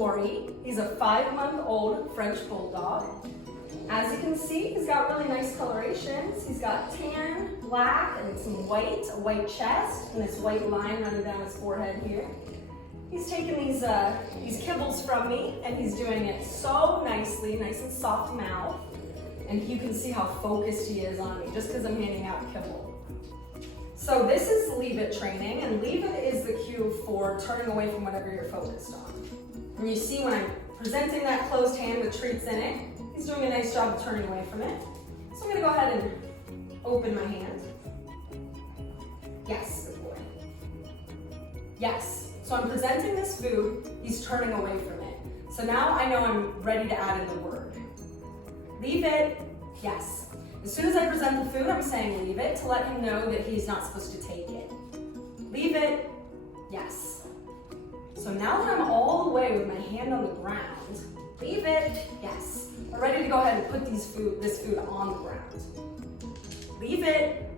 Cory. He's a 5-month-old French bulldog. As you can see, he's got really nice colorations. He's got tan, black, and some white, a white chest, and this white line running down his forehead here. He's taking these kibbles from me, and he's doing it so nicely, nice and soft mouth. And you can see how focused he is on me, just because I'm handing out kibble. So this is leave it training, and leave it is the cue for turning away from whatever you're focused on. And you see when I'm presenting that closed hand with treats in it, he's doing a nice job of turning away from it. So I'm gonna go ahead and open my hand. Yes, good boy. Yes. So I'm presenting this food, he's turning away from it. So now I know I'm ready to add in the word. Leave it, yes. As soon as I present the food, I'm saying leave it to let him know that he's not supposed to take it. Leave it, yes. So now that I'm all the way with my hand on the ground, leave it, yes. I'm ready to go ahead and put this food on the ground. Leave it,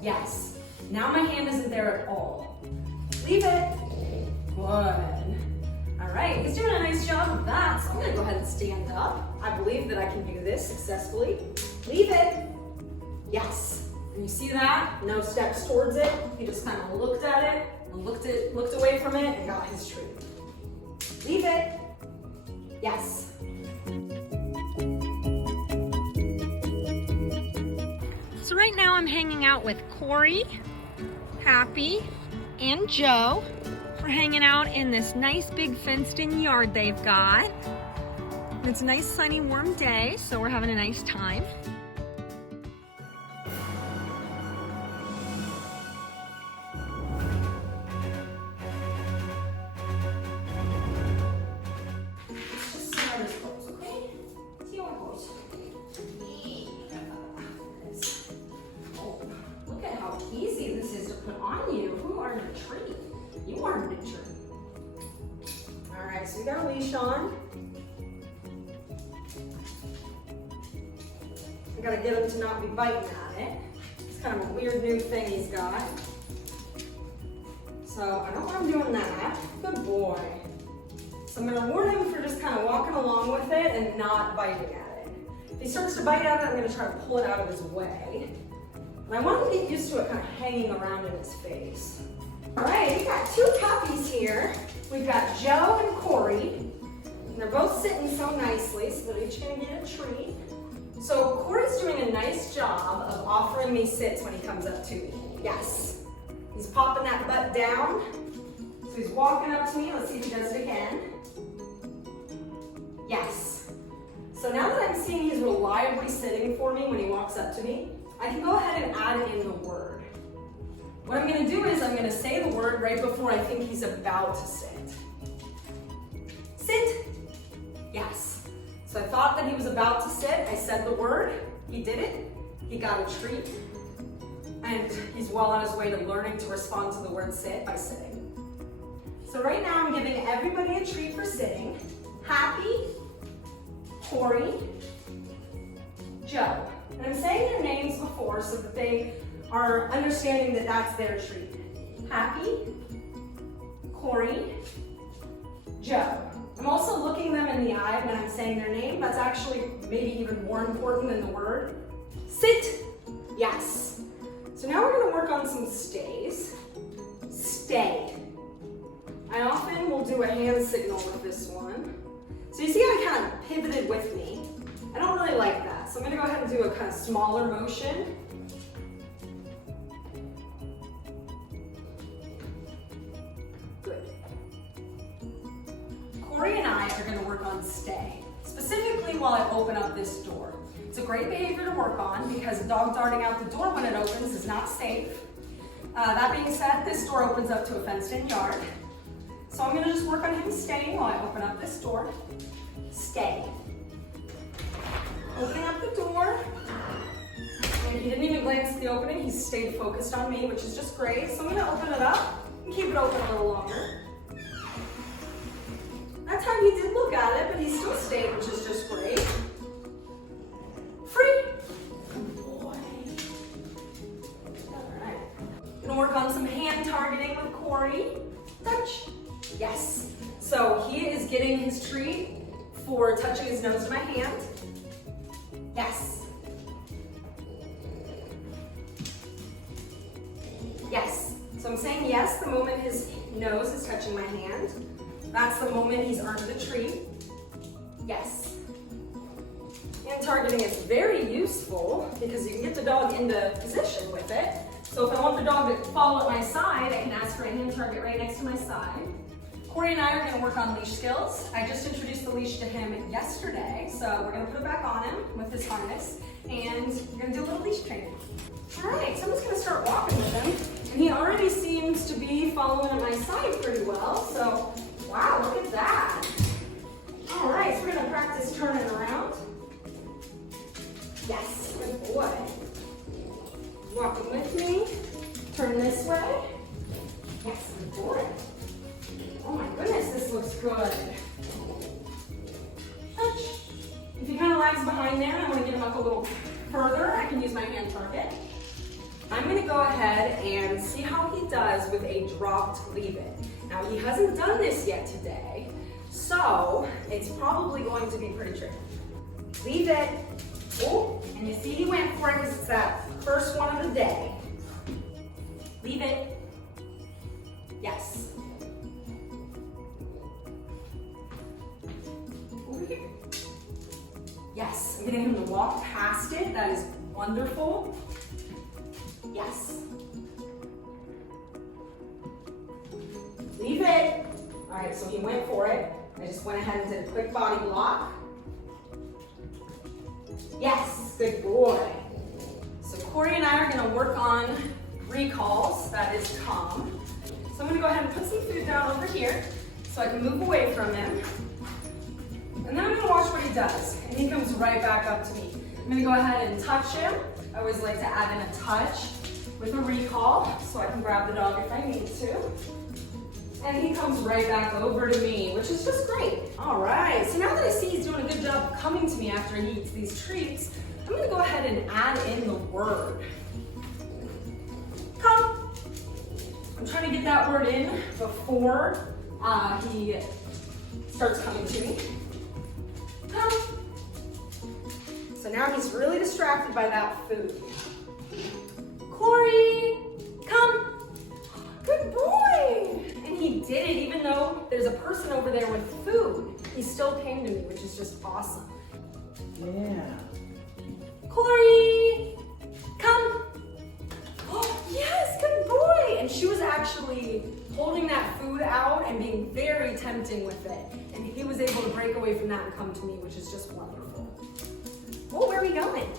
yes. Now my hand isn't there at all. Leave it. Good. All right, he's doing a nice job of that, so I'm gonna go ahead and stand up. I believe that I can do this successfully. Leave it. Yes. And you see that? No steps towards it. He just kind of looked at it, and looked away from it, and got his treat. Leave it. Yes. So right now I'm hanging out with Cory, Happy, and Joe. We're hanging out in this nice big fenced-in yard they've got. It's a nice sunny warm day, so we're having a nice time. Just see how this goes, okay? See how it goes. Oh, look at how easy this is to put on you. Who earned a treat? You earned a treat. All right, so we got a leash on. I gotta get him to not be biting at it. It's kind of a weird new thing he's got. So I don't want him doing that. Good boy. So I'm gonna warn him for just kind of walking along with it and not biting at it. If he starts to bite at it, I'm gonna try to pull it out of his way. And I want him to get used to it kind of hanging around in his face. All right, we've got 2 puppies here. We've got Joe and Cory. And they're both sitting so nicely, so they're each gonna get a treat. So Cory's doing a nice job of offering me sits when he comes up to me. Yes. He's popping that butt down. So he's walking up to me. Let's see if he does it again. Yes. So now that I'm seeing he's reliably sitting for me when he walks up to me, I can go ahead and add in the word. What I'm gonna do is I'm gonna say the word right before I think he's about to sit. Sit. Yes. So I thought that he was about to sit. I said the word. He did it. He got a treat. And he's well on his way to learning to respond to the word sit by sitting. So right now I'm giving everybody a treat for sitting. Happy, Cory, Joe. And I'm saying their names before so that they are understanding that that's their treat. Happy, Cory, Joe. I'm also looking them in the eye when I'm saying their name. That's actually maybe even more important than the word. Sit, yes. So now we're gonna work on some stays. Stay. I often will do a hand signal with this one. So you see how he kind of pivoted with me? I don't really like that. So I'm gonna go ahead and do a kind of smaller motion. Good. Cory and I are gonna work on stay, specifically while I open up this door. It's a great behavior to work on because a dog darting out the door when it opens is not safe. That being said, this door opens up to a fenced-in yard. So I'm gonna just work on him staying while I open up this door. Stay. Open up the door. And he didn't even glance at the opening, he stayed focused on me, which is just great. So I'm gonna open it up and keep it open a little longer. That time he did look at it, but he still stayed, which is just great. Free. Good boy. All right. Gonna work on some hand targeting with Cory. Touch. Yes. So he is getting his treat for touching his nose to my hand. Yes. Yes. So I'm saying yes the moment his nose is touching my hand. That's the moment he's earned the treat. Yes. Hand targeting is very useful because you can get the dog into position with it. So if I want the dog to follow at my side, I can ask for a hand target right next to my side. Cory and I are gonna work on leash skills. I just introduced the leash to him yesterday, so we're gonna put it back on him with his harness, and we're gonna do a little leash training. All right, so I'm just gonna start walking with him, and he already seems to be following at my side pretty well, so wow, look at that. All right, so we're gonna practice turning around. Yes, good boy. Walking with me, turn this way. Yes, good boy. Oh my goodness, this looks good. Touch. If he kind of lags behind there and I want to get him up a little further, I can use my hand target. I'm going to go ahead and see how he does with a dropped leave it. Now he hasn't done this yet today, so it's probably going to be pretty tricky. Leave it. Oh, and you see he went for it because it's that first one of the day. Leave it. Yes. Over here. Yes, I'm getting him to walk past it. That is wonderful. Yes. Leave it. All right, so he went for it. I just went ahead and did a quick body block. Yes, good boy. So Cory and I are gonna work on recalls, that is calm. So I'm gonna go ahead and put some food down over here so I can move away from him. And then I'm gonna watch what he does. And he comes right back up to me. I'm gonna go ahead and touch him. I always like to add in a touch with a recall so I can grab the dog if I need to. And he comes right back over to me, which is just great. All right, so now that I see he's doing a good job of coming to me after he eats these treats, I'm gonna go ahead and add in the word. Come. I'm trying to get that word in before he starts coming to me. Come. So now he's really distracted by that food. Cory, come. Good boy. And he did it even though there's a person over there with food. He still came to me, which is just awesome. Yeah. Cory, come. Oh, yes, good boy. And she was actually holding that food out and being very tempting with it. And he was able to break away from that and come to me, which is just wonderful. Oh, where are we going?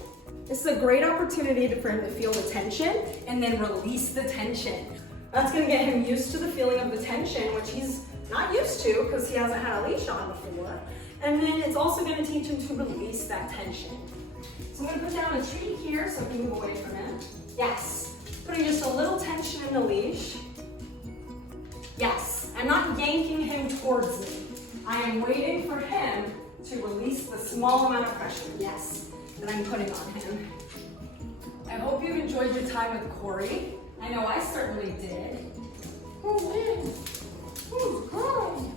This is a great opportunity for him to feel the tension and then release the tension. That's gonna get him used to the feeling of the tension, which he's not used to because he hasn't had a leash on before. And then it's also gonna teach him to release that tension. So I'm gonna put down a treat here so I can move away from him. Yes, putting just a little tension in the leash. Yes, I'm not yanking him towards me. I am waiting for him to release the small amount of pressure, yes, that I'm putting on him. I hope you've enjoyed your time with Cory. I know I certainly did. Oh, man. Oh,